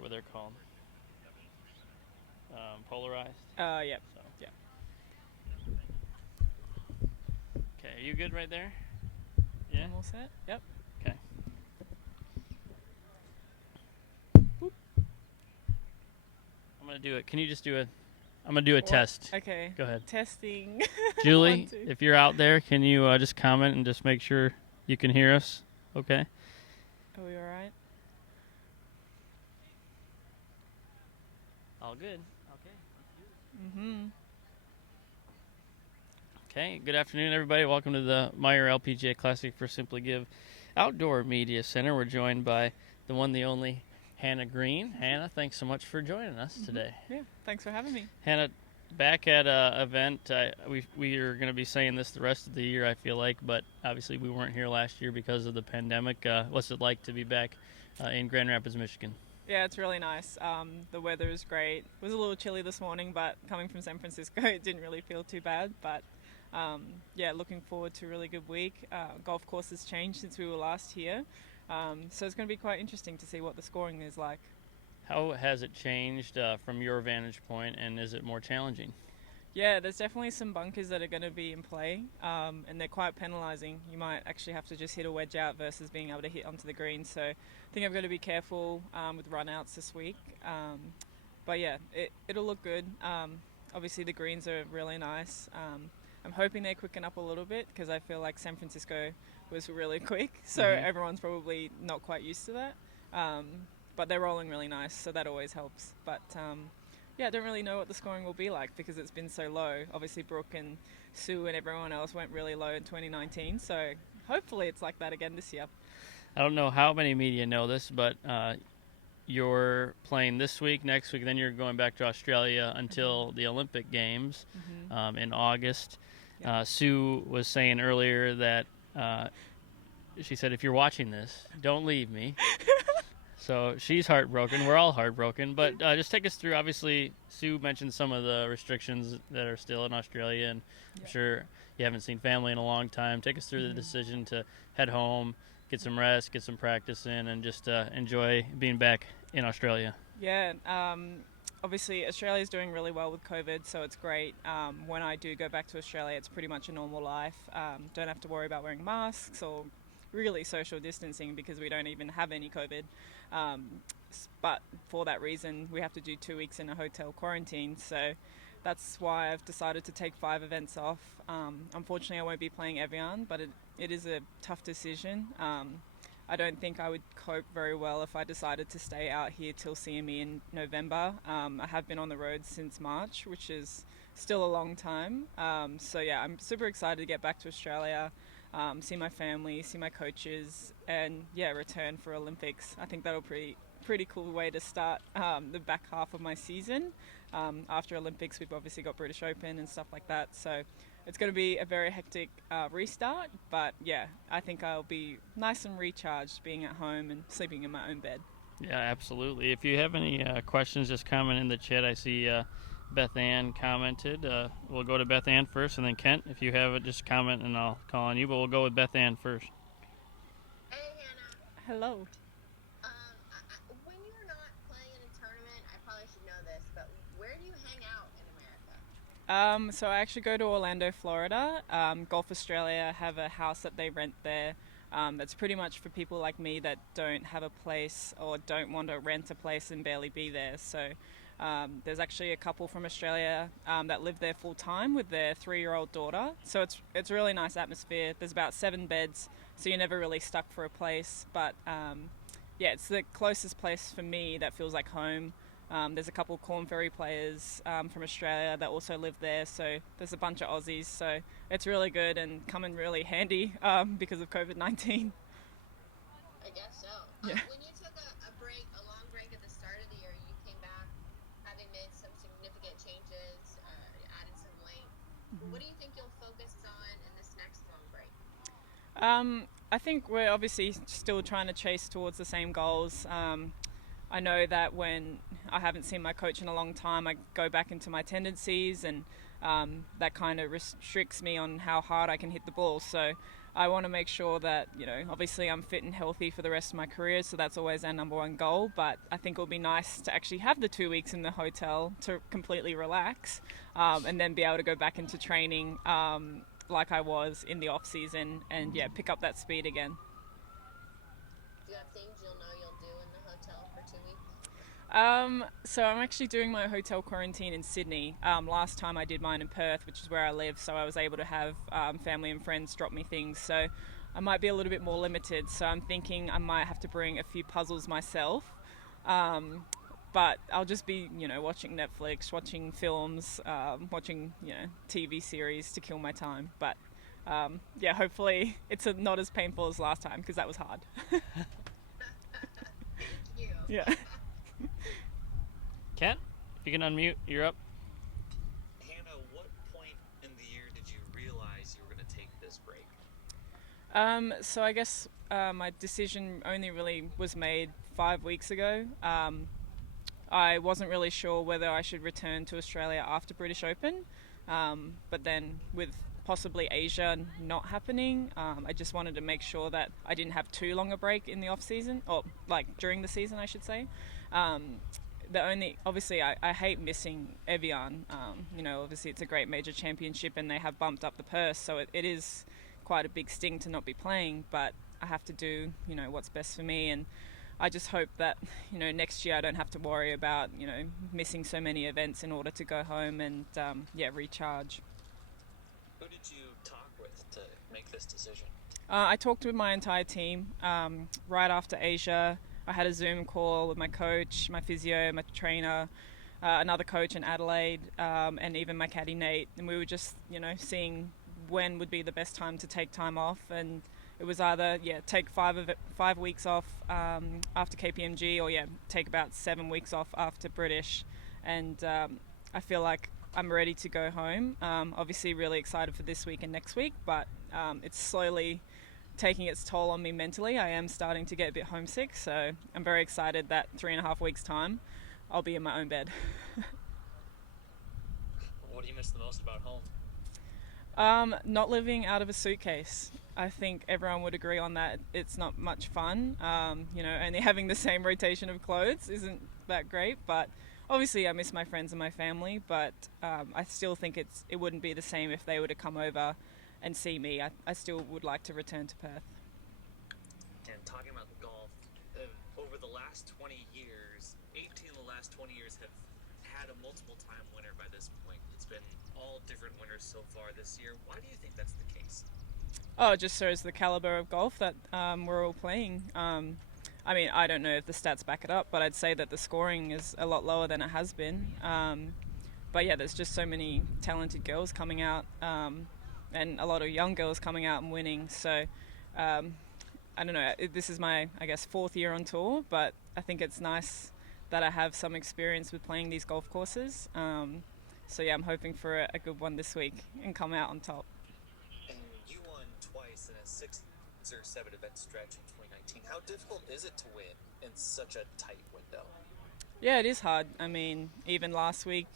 forget what they're called. Polarized. Yep. So, Yeah. okay, are you good right there? Yeah. I'm all set. Yep. Okay. I'm gonna do it. Can you just do it? I'm gonna do a What? test. Okay. Go ahead. Testing. Julie, 1, 2. if you're out there, can you just comment and just make sure you can hear us? Okay. Are we all right? All good. Mm-hmm. Okay. Good afternoon, everybody. Welcome to the Meijer LPGA Classic for Simply Give Outdoor Media Center. We're joined by the one, the only Hannah Green. Hannah, thanks so much for joining us today. Yeah. Thanks for having me. Hannah, back at an event, we are going to be saying this the rest of the year, I feel like, but obviously we weren't here last year because of the pandemic. What's it like to be back in Grand Rapids, Michigan? Yeah, it's really nice. The weather is great. It was a little chilly this morning, but coming from San Francisco, it didn't really feel too bad. But yeah, looking forward to a really good week. Golf course has changed since we were last here, so it's going to be quite interesting to see what the scoring is like. How has it changed from your vantage point, and is it more challenging? Yeah, there's definitely some bunkers that are going to be in play, and they're quite penalising. You might actually have to just hit a wedge out versus being able to hit onto the green. So I think I've got to be careful with run-outs this week. But yeah, it'll look good. Obviously, the greens are really nice. I'm hoping they quicken up a little bit because I feel like San Francisco was really quick. So everyone's probably not quite used to that. But they're rolling really nice, so that always helps. But yeah, I don't really know what the scoring will be like because it's been so low. Obviously, Brooke and Sue and everyone else went really low in 2019, so hopefully it's like that again this year. I don't know how many media know this, but you're playing this week, next week, then you're going back to Australia until the Olympic Games in August. Yeah. Sue was saying earlier that she said, if you're watching this, don't leave me. So she's heartbroken. We're all heartbroken. But just take us through. Obviously, Sue mentioned some of the restrictions that are still in Australia, and I'm sure you haven't seen family in a long time. Take us through the decision to head home, get some rest, get some practice in, and just enjoy being back in Australia. Yeah, obviously Australia's doing really well with COVID, so it's great. When I do go back to Australia, it's pretty much a normal life. Don't have to worry about wearing masks or really social distancing because we don't even have any COVID. But for that reason, we have to do 2 weeks in a hotel quarantine. So that's why I've decided to take 5 events off. Unfortunately, I won't be playing Evian, but it is a tough decision. I don't think I would cope very well if I decided to stay out here till CME in November. I have been on the road since March, which is still a long time. So yeah, I'm super excited to get back to Australia. See my family, see my coaches, and yeah, return for Olympics. I think that'll be a pretty cool way to start the back half of my season. After Olympics, we've obviously got British Open and stuff like that, so it's going to be a very hectic restart, but yeah, I think I'll be nice and recharged being at home and sleeping in my own bed. Yeah, absolutely. If you have any questions, just comment in the chat. I see Beth Ann commented. We'll go to Beth Ann first, and then Kent. If you have it, just comment, and I'll call on you. But we'll go with Beth Ann first. Hey Hannah, Hello. when you're not playing in a tournament, I probably should know this, but where do you hang out in America? So I actually go to Orlando, Florida. Golf Australia have a house that they rent there. That's pretty much for people like me that don't have a place or don't want to rent a place and barely be there. So there's actually a couple from Australia that live there full time with their 3-year-old daughter. So it's really nice atmosphere. There's about 7 beds, so you're never really stuck for a place. But yeah, it's the closest place for me that feels like home. There's a couple of Corn Ferry players from Australia that also live there, so there's a bunch of Aussies, so it's really good and come in really handy because of COVID-19. I guess so. Yeah. When you took a break, a long break at the start of the year, you came back having made some significant changes, added some length. What do you think you'll focus on in this next long break? I think we're obviously still trying to chase towards the same goals. I know that when I haven't seen my coach in a long time, I go back into my tendencies, and that kind of restricts me on how hard I can hit the ball. So I want to make sure that, obviously I'm fit and healthy for the rest of my career, so that's always our number one goal. But I think it'll be nice to actually have the 2 weeks in the hotel to completely relax, and then be able to go back into training like I was in the off season, and pick up that speed again. Do you have things you'll know you'll do in the hotel for 2 weeks? So I'm actually doing my hotel quarantine in Sydney. Last time I did mine in Perth, which is where I live, so I was able to have family and friends drop me things. So I might be a little bit more limited. So I'm thinking I might have to bring a few puzzles myself. But I'll just be, watching Netflix, watching films, watching, TV series to kill my time. But hopefully it's not as painful as last time, because that was hard. Thank you. Yeah. Kent, if you can unmute, you're up. Hannah, what point in the year did you realize you were going to take this break? So I guess my decision only really was made 5 weeks ago. I wasn't really sure whether I should return to Australia after British Open, but then with possibly Asia not happening, I just wanted to make sure that I didn't have too long a break in the off season, or like during the season, I should say. Obviously I hate missing Evian. Obviously it's a great major championship and they have bumped up the purse, so it is quite a big sting to not be playing, but I have to do, what's best for me, and I just hope that, next year I don't have to worry about, missing so many events in order to go home and, recharge. Who did you talk with to make this decision? I talked with my entire team right after Asia. I had a Zoom call with my coach, my physio, my trainer, another coach in Adelaide, and even my caddy Nate. And we were just, seeing when would be the best time to take time off. And it was either, take 5 weeks off after KPMG, or, take about 7 weeks off after British. And I feel like I'm ready to go home. Obviously really excited for this week and next week, but it's slowly taking its toll on me mentally. I am starting to get a bit homesick, so I'm very excited that 3.5 weeks time I'll be in my own bed. What do you miss the most about home? Not living out of a suitcase. I think everyone would agree on that. It's not much fun. Only having the same rotation of clothes isn't that great, but obviously I miss my friends and my family, but I still think it wouldn't be the same if they were to come over and see me. I still would like to return to Perth. And talking about golf, over the last 20 years, 18 of the last 20 years have had a multiple-time winner by this point. It's been all different winners so far this year. Why do you think that's the case? Oh, it just shows the caliber of golf that we're all playing. I don't know if the stats back it up, but I'd say that the scoring is a lot lower than it has been. There's just so many talented girls coming out, and a lot of young girls coming out and winning. So, I don't know, this is my, 4th year on tour, but I think it's nice that I have some experience with playing these golf courses. I'm hoping for a good one this week and come out on top. And you won twice in a 6 or 7 event stretch in 2019. How difficult is it to win in such a tight window? Yeah, it is hard. Even last week,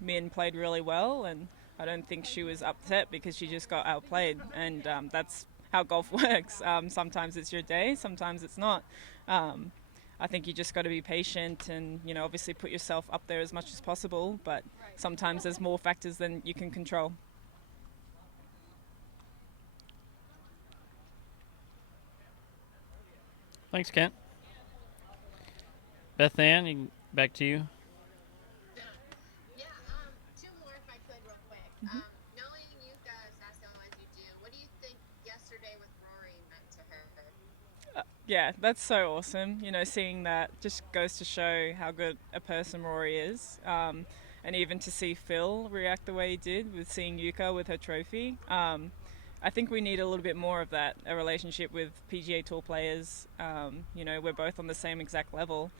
Min played really well, and I don't think she was upset because she just got outplayed, and that's how golf works. Sometimes it's your day, sometimes it's not. I think you just got to be patient and, obviously put yourself up there as much as possible, but sometimes there's more factors than you can control. Thanks, Kent. Beth Ann, back to you. Yeah, two more if I could real quick. Knowing Yuka as you do, what do you think yesterday with Rory meant to her? Yeah, that's so awesome. Seeing that just goes to show how good a person Rory is. And even to see Phil react the way he did with seeing Yuka with her trophy. I think we need a little bit more of that, a relationship with PGA Tour players. We're both on the same exact level,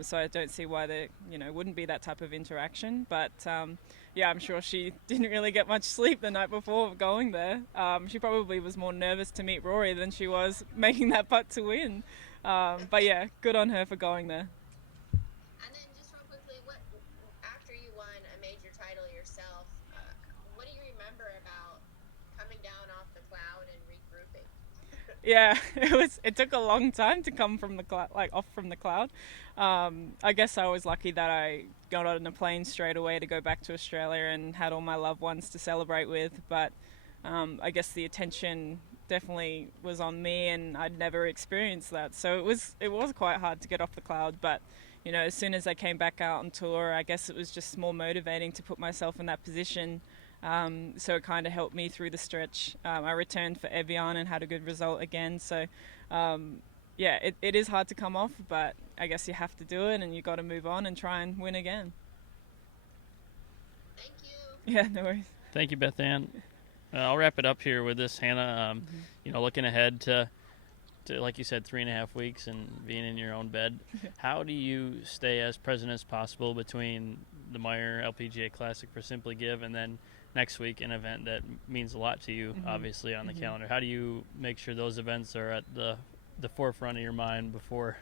so I don't see why there, wouldn't be that type of interaction. But I'm sure she didn't really get much sleep the night before going there. She probably was more nervous to meet Rory than she was making that putt to win. Good on her for going there. And then just real quickly, after you won a major title yourself, what do you remember about coming down off the cloud and regrouping? Yeah, it took a long time to come from the cloud, like off from the cloud. I guess I was lucky that I got on a plane straight away to go back to Australia and had all my loved ones to celebrate with. But I guess the attention definitely was on me, and I'd never experienced that. So it was quite hard to get off the cloud. But as soon as I came back out on tour, I guess it was just more motivating to put myself in that position. So it kind of helped me through the stretch. I returned for Evian and had a good result again. So, yeah, it is hard to come off, but I guess you have to do it, and you got to move on and try and win again. Thank you. Yeah, no worries. Thank you, Beth Ann. I'll wrap it up here with this, Hannah. Looking ahead to, like you said, 3.5 weeks and being in your own bed. How do you stay as present as possible between the Meijer LPGA Classic for Simply Give and then next week an event that means a lot to you, obviously, on the calendar? How do you make sure those events are at the forefront of your mind before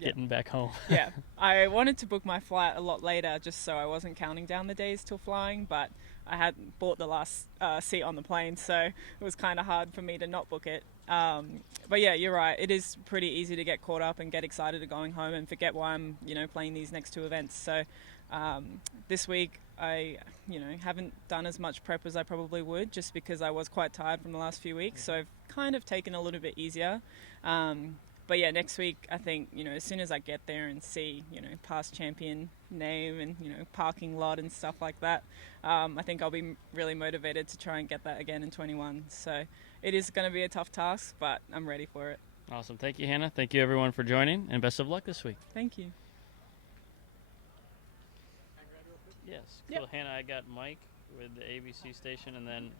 getting back home? Yeah, I wanted to book my flight a lot later just so I wasn't counting down the days till flying, but I hadn't bought the last seat on the plane, so it was kind of hard for me to not book it. But yeah, you're right. It is pretty easy to get caught up and get excited at going home and forget why I'm, playing these next two events. So this week I, haven't done as much prep as I probably would, just because I was quite tired from the last few weeks. So I've kind of taken a little bit easier. But yeah, next week I think, as soon as I get there and see, past champion name and, parking lot and stuff like that, I think I'll be really motivated to try and get that again in 21. So it is going to be a tough task, but I'm ready for it. Awesome. Thank you, Hannah. Thank you, everyone, for joining, and best of luck this week. Thank you. Yes. Yep. Cool. Hannah, I got Mike with the ABC station, and then